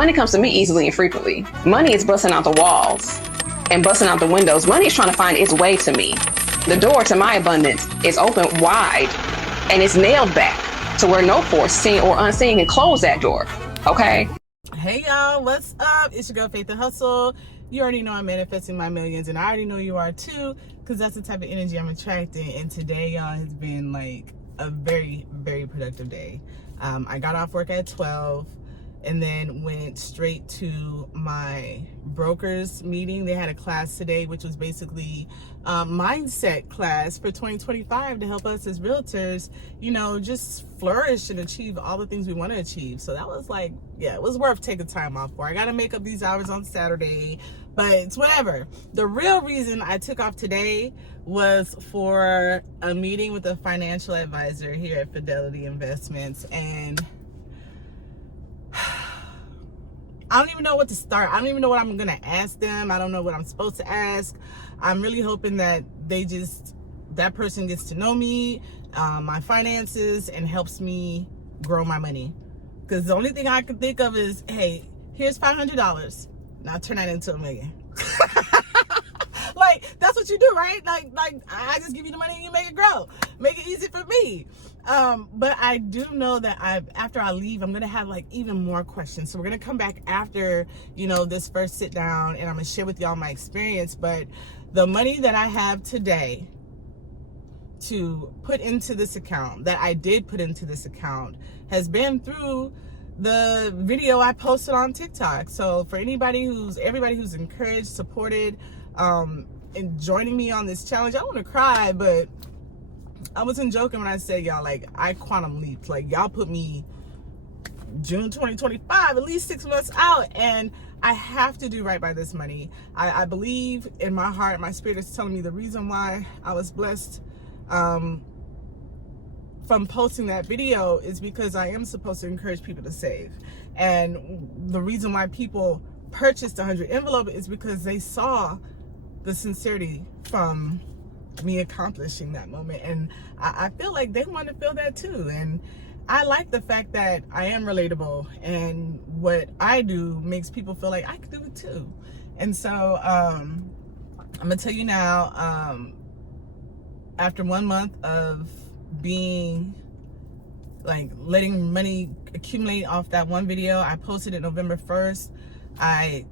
Money comes to me easily and frequently. Money is busting out the walls and busting out the windows. Money is trying to find its way to me. The door to my abundance is open wide and it's nailed back to where no force, seen or unseen, can close that door. Okay? Hey y'all, what's up? It's your girl Faith the Hustle. You already know I'm manifesting my millions, and I already know you are too, because that's the type of energy I'm attracting. And today, y'all, has been like a very, very productive day. I got off work at 12 and then went straight to my brokers meeting. They had a class today, which was basically mindset class for 2025 to help us as realtors, you know, just flourish and achieve all the things we want to achieve. So that was like, yeah, it was worth taking time off for. I got to make up these hours on Saturday, but it's whatever. The real reason I took off today was for a meeting with a financial advisor here at Fidelity Investments, and I don't even know what to start. I don't even know what I'm going to ask them. I don't know what I'm supposed to ask. I'm really hoping that that person gets to know me, my finances, and helps me grow my money. Because the only thing I can think of is, hey, here's $500. Now turn that into $1 million. Like, that's what you do, right? Like I just give you the money and you make it grow. Make it easy for me. But I do know that after I leave, I'm going to have like even more questions. So we're going to come back after, you know, this first sit down, and I'm going to share with y'all my experience. But the money that I have today to put into this account, that I did put into this account, has been through the video I posted on TikTok. So for everybody who's encouraged, supported, and joining me on this challenge, I want to cry, but I wasn't joking when I said, y'all, like, I quantum leaped. Like, y'all put me June 2025, at least 6 months out, and I have to do right by this money. I believe in my heart, my spirit is telling me the reason why I was blessed from posting that video is because I am supposed to encourage people to save. And the reason why people purchased the 100 envelope is because they saw the sincerity from me accomplishing that moment, and I feel like they want to feel that too. And I like the fact that I am relatable, and what I do makes people feel like I can do it too. And so I'm gonna tell you now, after 1 month of being like letting money accumulate off that one video I posted it November 1st, I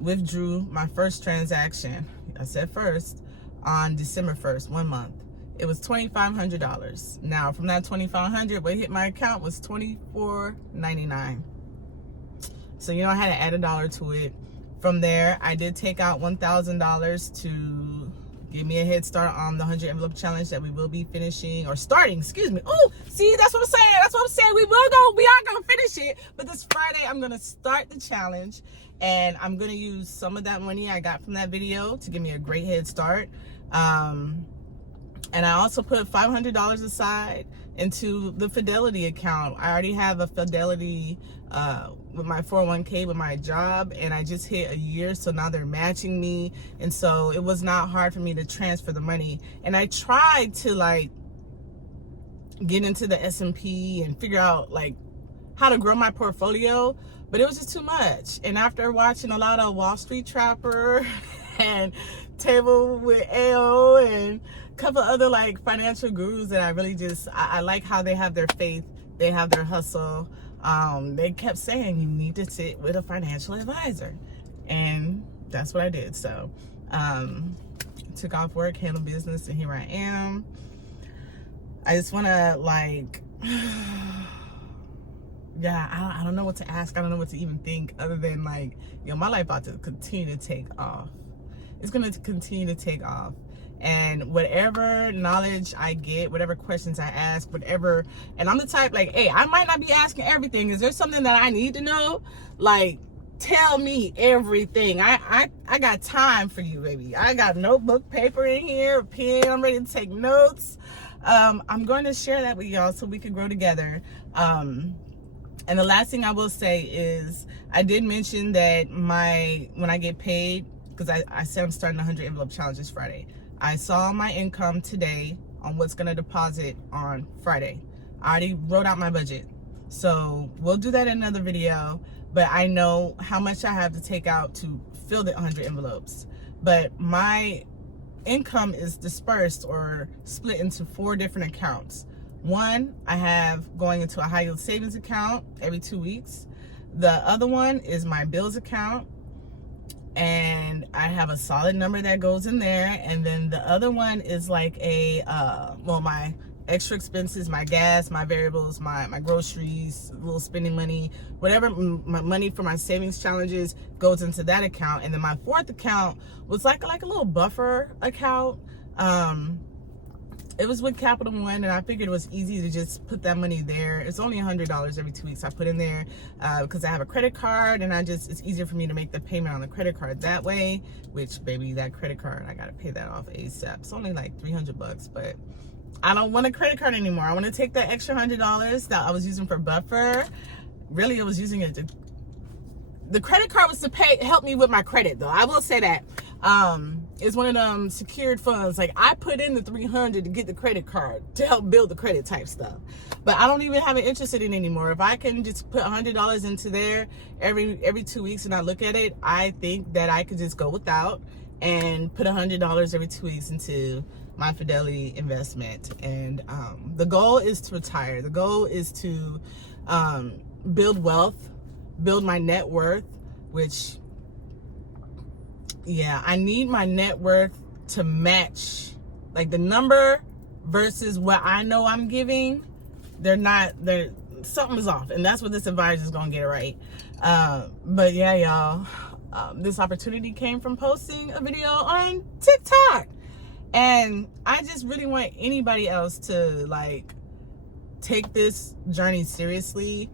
withdrew my first transaction. I said first, on December 1st, 1 month. It was $2,500. Now from that $2,500, what hit my account was $24.99. So, you know, I had to add $1 to it. From there, I did take out $1,000 to give me a head start on the 100 envelope challenge that we will be finishing, or starting, excuse me. Oh, see, that's what I'm saying. That's what I'm saying. We are going to finish it. But this Friday, I'm going to start the challenge, and I'm going to use some of that money I got from that video to give me a great head start. And I also put $500 aside into the Fidelity account. I already have a Fidelity with my 401k with my job, and I just hit a year, so now they're matching me. And so it was not hard for me to transfer the money. And I tried to like get into the S&P and figure out like how to grow my portfolio, but it was just too much. And after watching a lot of Wall Street Trapper and Table with AO and a couple other like financial gurus that I really just, I like how they have their faith, they have their hustle. They kept saying you need to sit with a financial advisor, and that's what I did. So took off work, handled business, and here I am. I just want to like yeah, I don't know what to ask. I don't know what to even think other than like, you know, my life about to continue to take off. It's going to continue to take off. And whatever knowledge I get, whatever questions I ask, whatever, and I'm the type like, hey, I might not be asking everything. Is there something that I need to know? Like, tell me everything. I got time for you, baby. I got notebook, paper in here, a pen. I'm ready to take notes. I'm going to share that with y'all so we can grow together. And the last thing I will say is I did mention that when I get paid, because I said I'm starting 100 envelope challenge this Friday. I saw my income today on what's going to deposit on Friday. I already wrote out my budget. So we'll do that in another video. but I know how much I have to take out to fill the 100 envelopes. But my income is dispersed or split into 4 different accounts. One, I have going into a high yield savings account every 2 weeks. The other one is my bills account, and I have a solid number that goes in there. And then the other one is like a my extra expenses, my gas, my variables, my groceries, little spending money, whatever my money for my savings challenges goes into that account. And then my 4th account was like a little buffer account. It was with Capital One, and I figured it was easy to just put that money there. It's only $100 every 2 weeks I put in there because I have a credit card, and it's easier for me to make the payment on the credit card that way, which, baby, that credit card, I got to pay that off ASAP. It's only like $300, but I don't want a credit card anymore. I want to take that extra $100 that I was using for buffer. Really, I was using it to, the credit card was to help me with my credit, though. I will say that. It's one of them secured funds. Like, I put in the $300 to get the credit card to help build the credit type stuff. But I don't even have an interest in it anymore. If I can just put $100 into there every 2 weeks and I look at it, I think that I could just go without and put $100 every 2 weeks into my Fidelity investment. And the goal is to retire. The goal is to build wealth, build my net worth, which, yeah, I need my net worth to match, like, the number versus what I know I'm giving. Something is off, and that's what this advisor is gonna get it right. But yeah, y'all, this opportunity came from posting a video on TikTok, and I just really want anybody else to, like, take this journey seriously.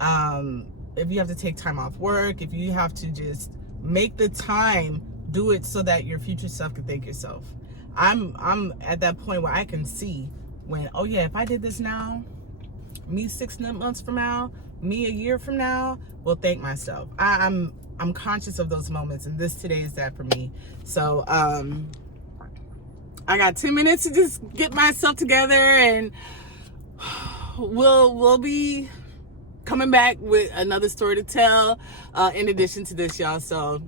If you have to take time off work, if you have to just make the time, do it so that your future self can thank yourself. I'm at that point where I can see when, oh yeah, if I did this now, me 6 months from now, me a year from now, will thank myself. I'm conscious of those moments, and today is that for me. So I got 10 minutes to just get myself together, and we'll be coming back with another story to tell in addition to this, y'all. So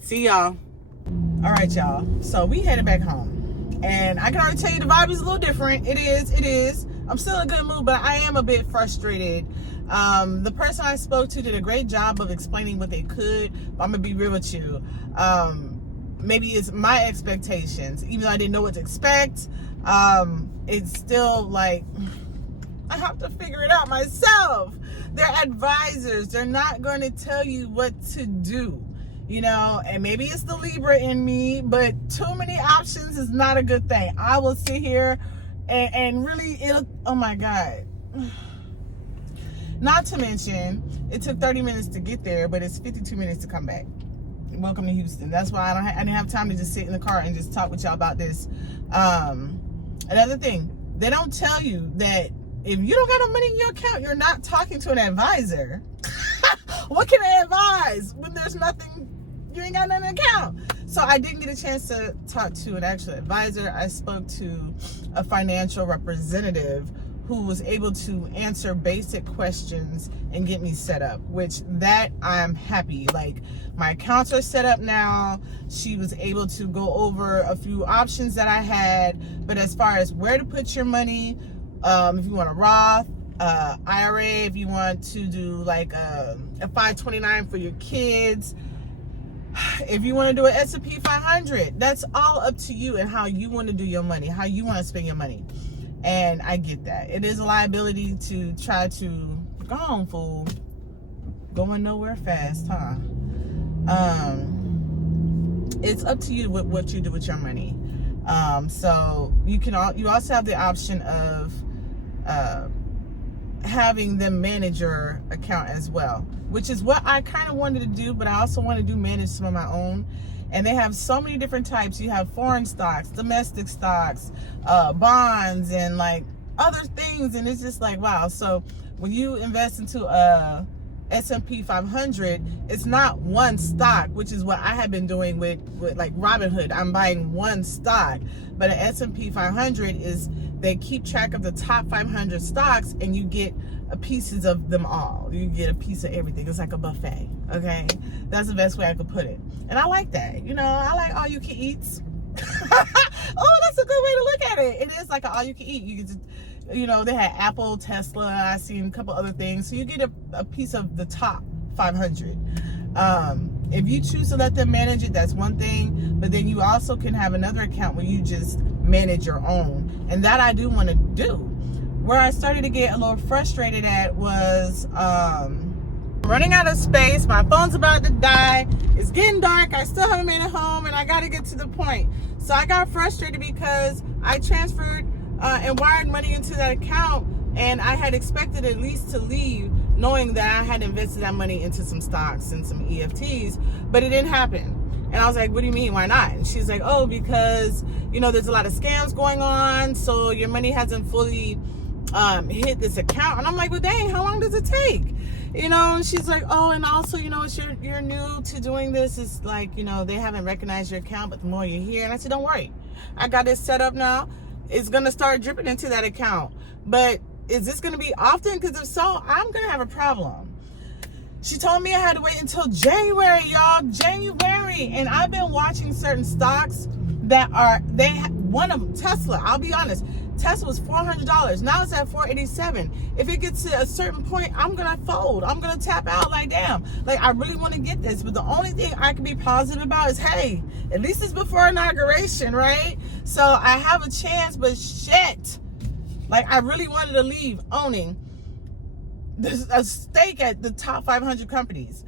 see y'all. All right, y'all, so we headed back home, and I can already tell you the vibe is a little different. It is. I'm still in a good mood, but I am a bit frustrated. The person I spoke to did a great job of explaining what they could, but I'm gonna be real with you. Maybe it's my expectations. Even though I didn't know what to expect, it's still like, I have to figure it out myself. They're advisors. They're not going to tell you what to do, you know, and maybe it's the Libra in me, but too many options is not a good thing. I will sit here and really, oh my God. Not to mention, it took 30 minutes to get there, but it's 52 minutes to come back. Welcome to Houston. That's why I didn't have time to just sit in the car and just talk with y'all about this. Another thing, they don't tell you that if you don't got no money in your account, you're not talking to an advisor. What can I advise when there's nothing, you ain't got nothing in the account? So I didn't get a chance to talk to an actual advisor. I spoke to a financial representative who was able to answer basic questions and get me set up, which that I'm happy. Like, my accounts are set up now. She was able to go over a few options that I had, but as far as where to put your money, if you want a Roth, IRA, if you want to do like a 529 for your kids, if you want to do an S&P 500, that's all up to you and how you want to do your money, how you want to spend your money. And I get that. It is a liability to try to, go on, fool. Going nowhere fast, huh? It's up to you what you do with your money. So you also have the option of having them manage your account as well, which is what I kind of wanted to do, but I also want to manage some of my own. And they have so many different types. You have foreign stocks, domestic stocks, bonds, and like other things. And it's just like, wow. So when you invest into a S&P 500, it's not one stock, which is what I have been doing with like Robinhood. I'm buying one stock, but an S&P 500 is they keep track of the top 500 stocks, and you get pieces of them all. You get a piece of everything. It's like a buffet. Okay, that's the best way I could put it. And I like that. You know, I like all you can eats. Oh, that's a good way to look at it. It is like an all you can eat. You get to, you know, they had Apple, Tesla. I seen a couple other things. So you get a piece of the top 500. If you choose to let them manage it, that's one thing. But then you also can have another account where you just manage your own. And that I do want to do. Where I started to get a little frustrated at was running out of space. My phone's about to die. It's getting dark. I still haven't made it home, and I got to get to the point. So I got frustrated because I transferred and wired money into that account, and I had expected at least to leave knowing that I had invested that money into some stocks and some EFTs, but it didn't happen. And I was like, what do you mean, why not? And she's like, oh, because, you know, there's a lot of scams going on, so your money hasn't fully hit this account. And I'm like, well, dang, how long does it take? You know, and she's like, oh, and also, you know, it's you're new to doing this. It's like, you know, they haven't recognized your account, but the more you're here. And I said, don't worry, I got it set up now. It's going to start dripping into that account. But is this going to be often? Because if so, I'm going to have a problem. She told me I had to wait until January, y'all. January. And I've been watching certain stocks that are, one of them, Tesla, I'll be honest, Tesla was $400. Now it's at $487. If it gets to a certain point, I'm going to fold. I'm going to tap out like, damn. Like, I really want to get this. But the only thing I can be positive about is, hey, at least it's before inauguration, right? So I have a chance, but shit. Like, I really wanted to leave owning a stake at the top 500 companies.